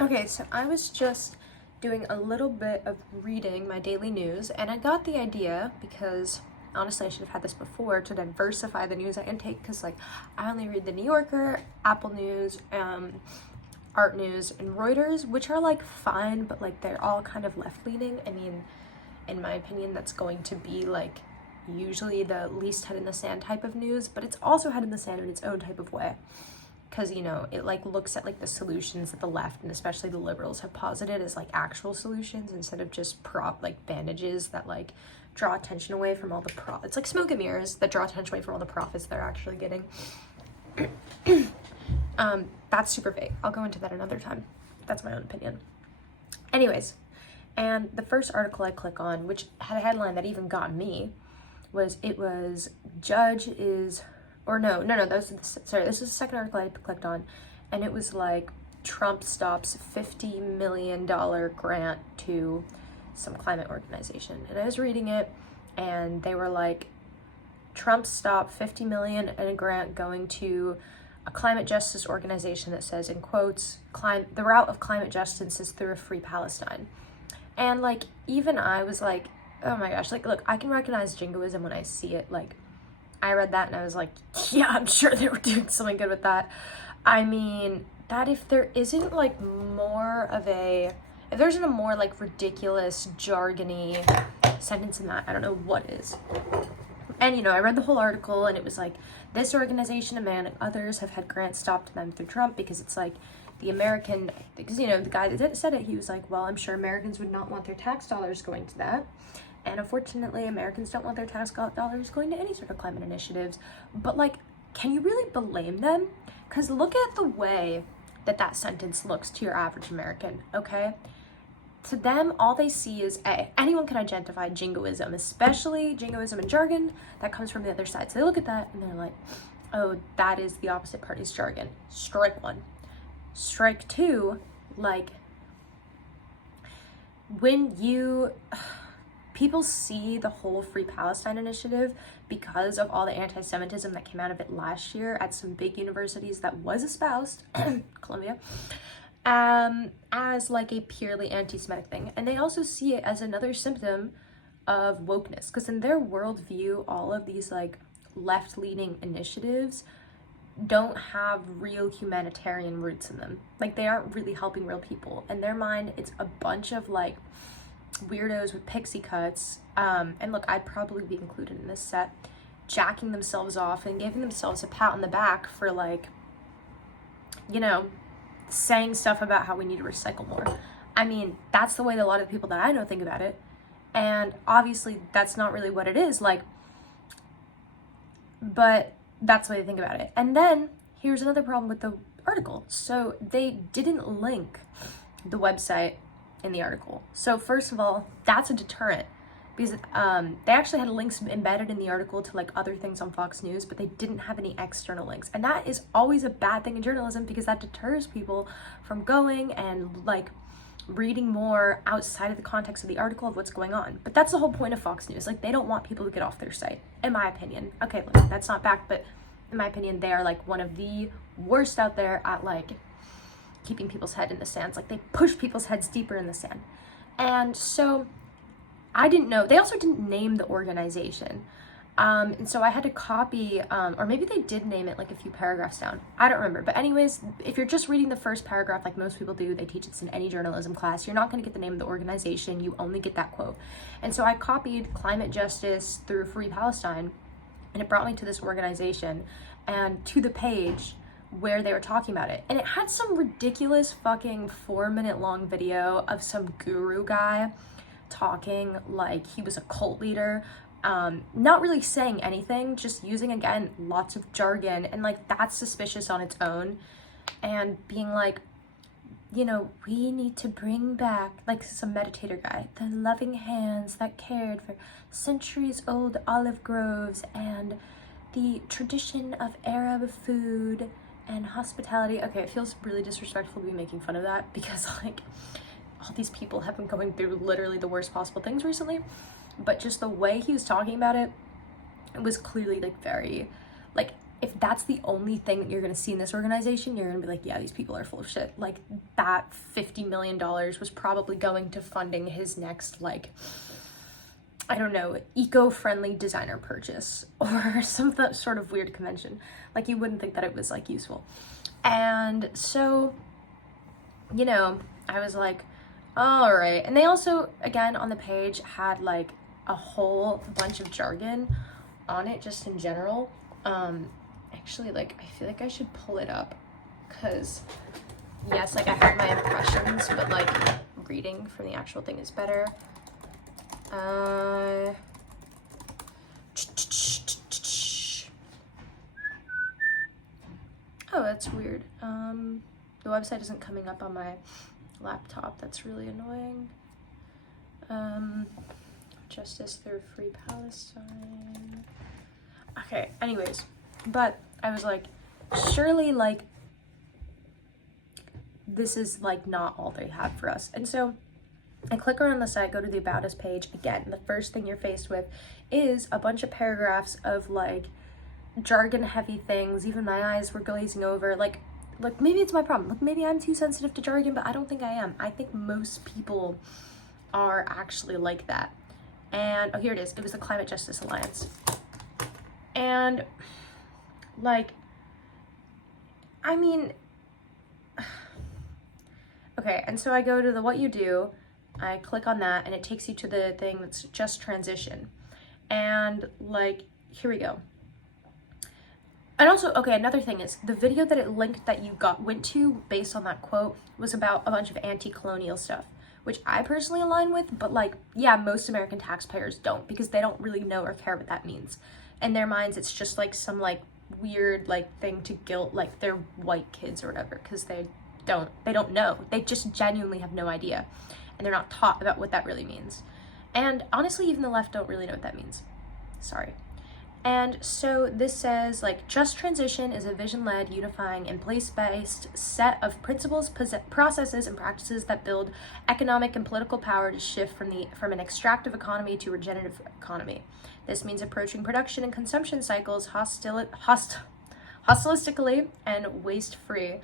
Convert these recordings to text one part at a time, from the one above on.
Okay, so I was just doing a little bit of reading my daily news, and I got the idea because honestly I should have had this before to diversify the news I intake, because like I only read the New Yorker, Apple News, Art News, and Reuters, which are like fine, but like they're all kind of left-leaning. I mean, in my opinion, that's going to be like usually the least head in the sand type of news, but it's also head in the sand in its own type of way, because you know it like looks at like the solutions that the left and especially the liberals have posited as like actual solutions instead of just bandages that like draw attention away from all the it's like smoke and mirrors that draw attention away from all the profits they're actually getting. That's super vague. I'll go into that another time. That's my own opinion. Anyways, and the first article I click on, which had a headline that even got me, was judge is, or no, this was the second article I clicked on, and it was like Trump stops $50 million grant to some climate organization. And I was reading it, and they were like, Trump stopped $50 million in a grant going to a climate justice organization that says, in quotes, the route of climate justice is through a free Palestine. And like, even I was like, oh my gosh, like, look, I can recognize jingoism when I see it. Like, I read that and I was like, yeah, I'm sure they were doing something good with that. I mean, that if there isn't like if there isn't a more like ridiculous, jargony sentence in that, I don't know what is. And you know, I read the whole article and it was like, this organization, and others have had grants stopped to them through Trump, because it's like because you know, the guy that said it, he was like, well, I'm sure Americans would not want their tax dollars going to that. And unfortunately, Americans don't want their tax dollars going to any sort of climate initiatives. But like, can you really blame them? Because look at the way that sentence looks to your average American, okay? To them, all they see is anyone can identify jingoism, especially jingoism and jargon that comes from the other side. So they look at that and they're like, oh, that is the opposite party's jargon. Strike one. Strike two, like, when people see the whole Free Palestine initiative, because of all the anti-Semitism that came out of it last year at some big universities that was espoused, Columbia, as like a purely anti-Semitic thing. And they also see it as another symptom of wokeness, because in their worldview, all of these like left-leaning initiatives don't have real humanitarian roots in them. Like, they aren't really helping real people. In their mind, it's a bunch of like weirdos with pixie cuts, and look, I'd probably be included in this set, jacking themselves off and giving themselves a pat on the back for like, you know, saying stuff about how we need to recycle more. I mean, that's the way that a lot of the people that I know think about it, and obviously that's not really what it is, like, but that's the way they think about it. And then here's another problem with the article. So they didn't link the website in the article. So first of all, that's a deterrent, because they actually had links embedded in the article to like other things on Fox News, but they didn't have any external links. And that is always a bad thing in journalism, because that deters people from going and like reading more outside of the context of the article of what's going on. But that's the whole point of Fox News. Like, they don't want people to get off their site, in my opinion. Okay, look, that's not backed, but in my opinion, they are like one of the worst out there at like keeping people's head in the sands. Like, they push people's heads deeper in the sand. And so I didn't know, they also didn't name the organization. And so I had to copy, or maybe they did name it like a few paragraphs down. I don't remember. But anyways, if you're just reading the first paragraph, like most people do, they teach this in any journalism class, you're not going to get the name of the organization. You only get that quote. And so I copied climate justice through Free Palestine, and it brought me to this organization and to the page where they were talking about it. And it had some ridiculous fucking 4-minute long video of some guru guy talking like he was a cult leader, not really saying anything, just using, again, lots of jargon, and like, that's suspicious on its own, and being like, you know, we need to bring back, like some meditator guy, the loving hands that cared for centuries old olive groves and the tradition of Arab food and hospitality. Okay, it feels really disrespectful to be making fun of that, because like, all these people have been going through literally the worst possible things recently. But just the way he was talking about it, it was clearly like very, like, if that's the only thing that you're gonna see in this organization, you're gonna be like, yeah, these people are full of shit. Like, that $50 million was probably going to funding his next, like, I don't know, eco-friendly designer purchase or some sort of weird convention. Like, you wouldn't think that it was, like, useful. And so, you know, I was like, all right. And they also, again, on the page had, like, a whole bunch of jargon on it, just in general. Actually, like, I feel like I should pull it up, because, yes, like, I had my impressions, but, like, reading from the actual thing is better. Oh, that's weird. The website isn't coming up on my laptop. That's really annoying. Justice through Free Palestine. Okay, anyways, but I was like, surely, like, this is, like, not all they have for us. And so I click around the site, go to the About Us page. Again, the first thing you're faced with is a bunch of paragraphs of, like, jargon-heavy things. Even my eyes were glazing over. Like, maybe it's my problem. Like, maybe I'm too sensitive to jargon, but I don't think I am. I think most people are actually like that. And, oh, here it is. It was the Climate Justice Alliance. And, like, I mean, okay, and so I go to the What You Do, I click on that, and it takes you to the thing that's just transition. And, like, here we go. And also, okay, another thing is, the video that it linked that you went to based on that quote was about a bunch of anti-colonial stuff, which I personally align with, but, like, yeah, most American taxpayers don't, because they don't really know or care what that means. In their minds, it's just, like, some, like, weird, like, thing to guilt, like, their white kids or whatever, because they don't know. They just genuinely have no idea, and they're not taught about what that really means. And honestly, even the left don't really know what that means. Sorry. And so this says, like, just transition is a vision-led, unifying, and place-based set of principles, processes, and practices that build economic and political power to shift from an extractive economy to a regenerative economy. This means approaching production and consumption cycles holistically and waste-free.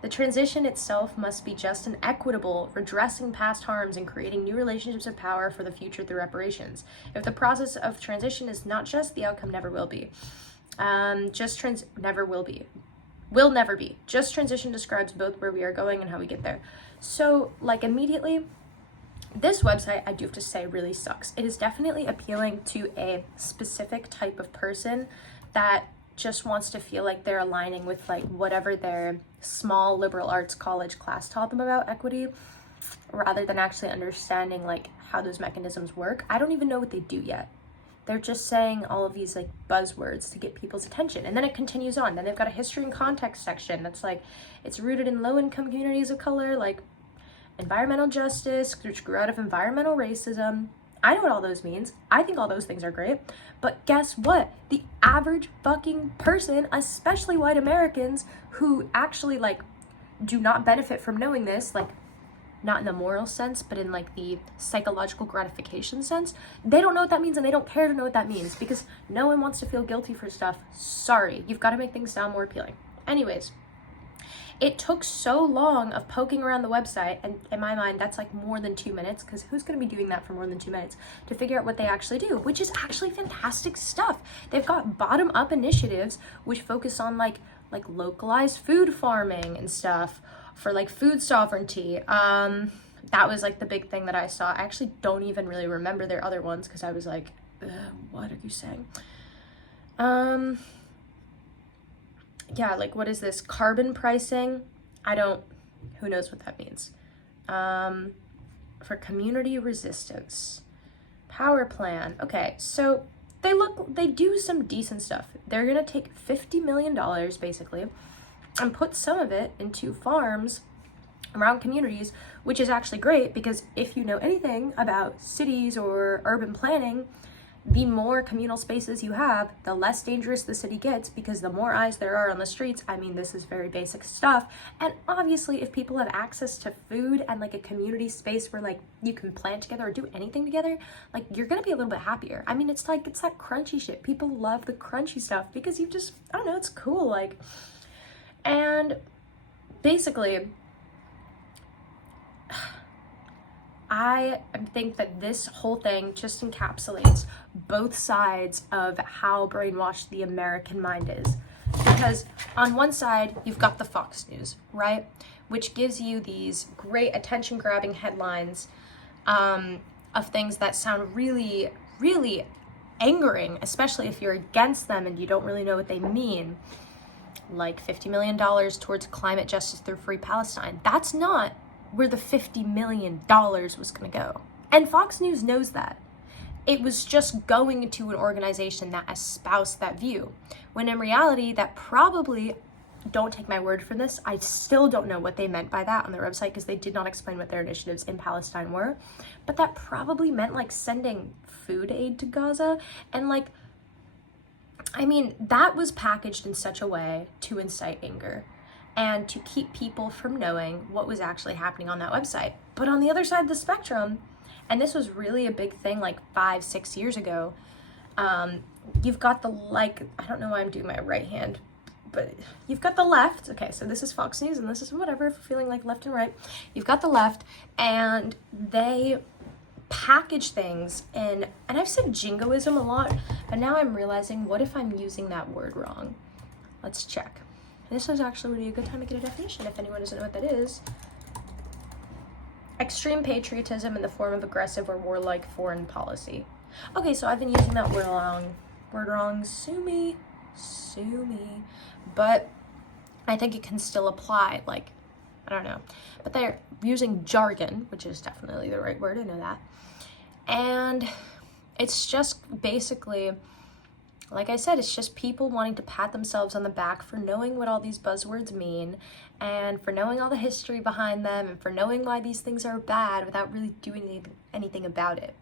The transition itself must be just and equitable, redressing past harms and creating new relationships of power for the future through reparations. If the process of transition is not just, the outcome never will be. Will never be. Just transition describes both where we are going and how we get there. So, like, immediately, this website, I do have to say, really sucks. It is definitely appealing to a specific type of person that just wants to feel like they're aligning with, like, whatever their small liberal arts college class taught them about equity, rather than actually understanding, like, how those mechanisms work. I don't even know what they do yet. They're just saying all of these, like, buzzwords to get people's attention. And then it continues on. Then they've got a history and context section that's like, it's rooted in low-income communities of color, like environmental justice, which grew out of environmental racism. I know what all those means. I think all those things are great. But guess what? The average fucking person, especially white Americans, who actually, like, do not benefit from knowing this, like, not in the moral sense, but in, like, the psychological gratification sense, they don't know what that means, and they don't care to know what that means, because no one wants to feel guilty for stuff. Sorry, you've got to make things sound more appealing. Anyways, it took so long of poking around the website, and in my mind, that's like more than 2 minutes, because who's going to be doing that for more than 2 minutes, to figure out what they actually do, which is actually fantastic stuff. They've got bottom-up initiatives which focus on, like localized food farming and stuff for, like, food sovereignty. That was, like, the big thing that I saw. I actually don't even really remember their other ones, because I was like, what are you saying? Yeah, like, what is this? Carbon pricing? Who knows what that means? For community resistance. Power plan. Okay, so they do some decent stuff. They're gonna take $50 million, basically, and put some of it into farms around communities, which is actually great, because if you know anything about cities or urban planning, the more communal spaces you have, the less dangerous the city gets, because the more eyes there are on the streets. I mean, this is very basic stuff. And obviously, if people have access to food and like a community space where like you can plant together or do anything together, like you're gonna be a little bit happier. I mean, it's that crunchy shit. People love the crunchy stuff because you just, I don't know, it's cool. Like, and basically, I think that this whole thing just encapsulates both sides of how brainwashed the American mind is. Because on one side, you've got the Fox News, right? Which gives you these great attention-grabbing headlines of things that sound really, really angering, especially if you're against them and you don't really know what they mean. Like $50 million towards climate justice through Free Palestine. That's not where the $50 million was going to go. And Fox News knows that. It was just going to an organization that espoused that view. When in reality, that probably, don't take my word for this, I still don't know what they meant by that on their website because they did not explain what their initiatives in Palestine were. But that probably meant like sending food aid to Gaza. And like, I mean, that was packaged in such a way to incite anger and to keep people from knowing what was actually happening on that website. But on the other side of the spectrum, and this was really a big thing like 5-6 years ago, you've got the, like, I don't know why I'm doing my right hand, but you've got the left. Okay, so this is Fox News and this is whatever, for feeling like left and right. You've got the left, and they package things in, and I've said jingoism a lot, but now I'm realizing, what if I'm using that word wrong? Let's check. This is actually really a good time to get a definition if anyone doesn't know what that is. Extreme patriotism in the form of aggressive or warlike foreign policy. Okay, so I've been using that word wrong. Sue me. But I think it can still apply, like, I don't know. But they're using jargon, which is definitely the right word, I know that. And it's just basically, like I said, it's just people wanting to pat themselves on the back for knowing what all these buzzwords mean, and for knowing all the history behind them, and for knowing why these things are bad without really doing anything about it.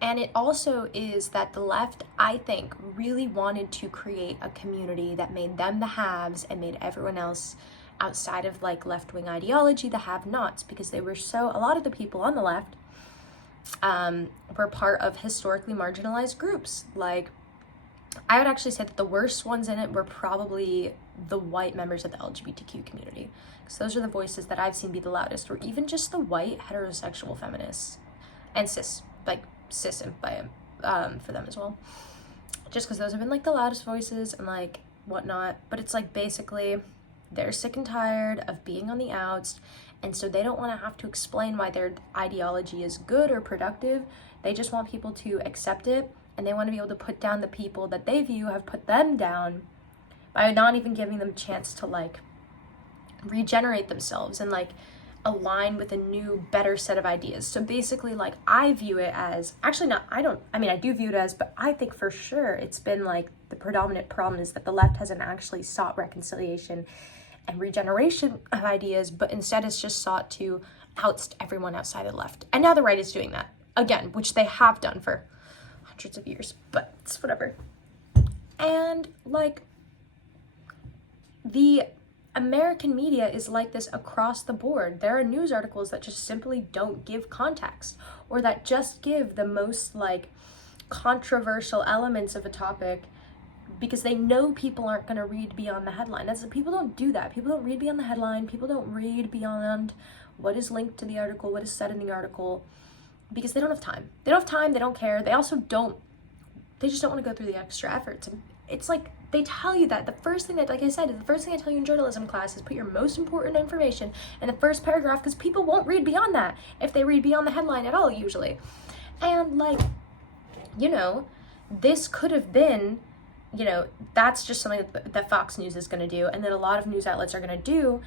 And it also is that the left, I think, really wanted to create a community that made them the haves and made everyone else outside of like left-wing ideology the have-nots, because they were so, a lot of the people on the left were part of historically marginalized groups. Like, I would actually say that the worst ones in it were probably the white members of the LGBTQ community, because those are the voices that I've seen be the loudest, or even just the white heterosexual feminists and cis and bi for them as well, just because those have been like the loudest voices and like whatnot. But it's like basically they're sick and tired of being on the outs, and so they don't want to have to explain why their ideology is good or productive. They just want people to accept it, and they want to be able to put down the people that they view have put them down by not even giving them a chance to like regenerate themselves and like align with a new, better set of ideas. So basically, like, I view it as, actually not, I do view it as, but I think for sure it's been like the predominant problem is that the left hasn't actually sought reconciliation and regeneration of ideas, but instead it's just sought to oust everyone outside of the left. And now the right is doing that again, which they have done for hundreds of years, but it's whatever. And like, the American media is like this across the board. There are news articles that just simply don't give context, or that just give the most like controversial elements of a topic because they know people aren't going to read beyond the headline. People don't do that. People don't read beyond the headline. People don't read beyond what is linked to the article, what is said in the article, because they don't have time. They don't have time, they don't care. They just don't want to go through the extra efforts. And it's like, they tell you that the first thing that, like I said, the first thing I tell you in journalism class is put your most important information in the first paragraph, because people won't read beyond that if they read beyond the headline at all, usually. And like, you know, this could have been, you know, that's just something that Fox News is going to do, and that a lot of news outlets are going to do.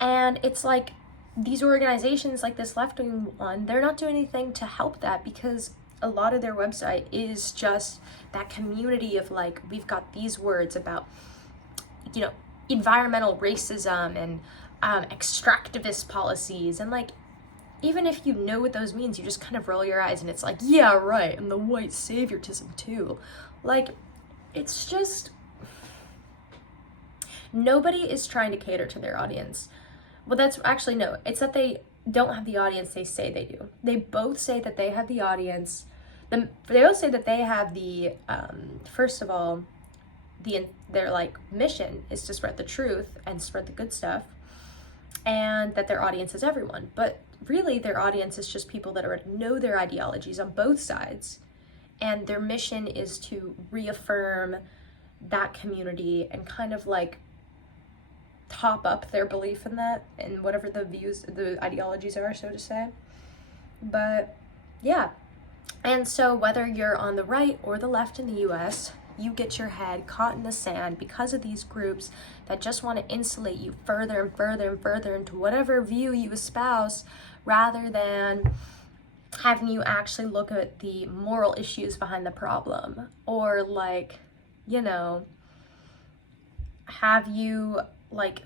And it's like, these organizations like this left-wing one, they're not doing anything to help that, because a lot of their website is just that community of like, we've got these words about, you know, environmental racism and extractivist policies, and like, even if you know what those means, you just kind of roll your eyes and it's like, yeah, right, and the white saviorism too. Like, it's just, nobody is trying to cater to their audience. Well, that's actually, no, it's that they don't have the audience they say they do. They both say that they have the audience. They both say that they have the, first of all, their like mission is to spread the truth and spread the good stuff, and that their audience is everyone. But really, their audience is just people that know their ideologies on both sides, and their mission is to reaffirm that community and kind of like top up their belief in that and whatever the ideologies are, so to say. But yeah, and so whether you're on the right or the left in the US, you get your head caught in the sand because of these groups that just want to insulate you further and further and further into whatever view you espouse, rather than having you actually look at the moral issues behind the problem, or like, you know, have you like,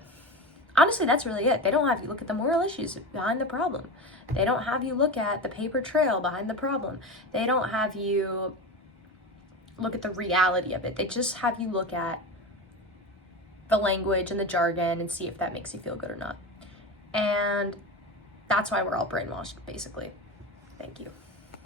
honestly, that's really it. They don't have you look at the moral issues behind the problem. They don't have you look at the paper trail behind the problem. They don't have you look at the reality of it. They just have you look at the language and the jargon and see if that makes you feel good or not. And that's why we're all brainwashed, basically. Thank you.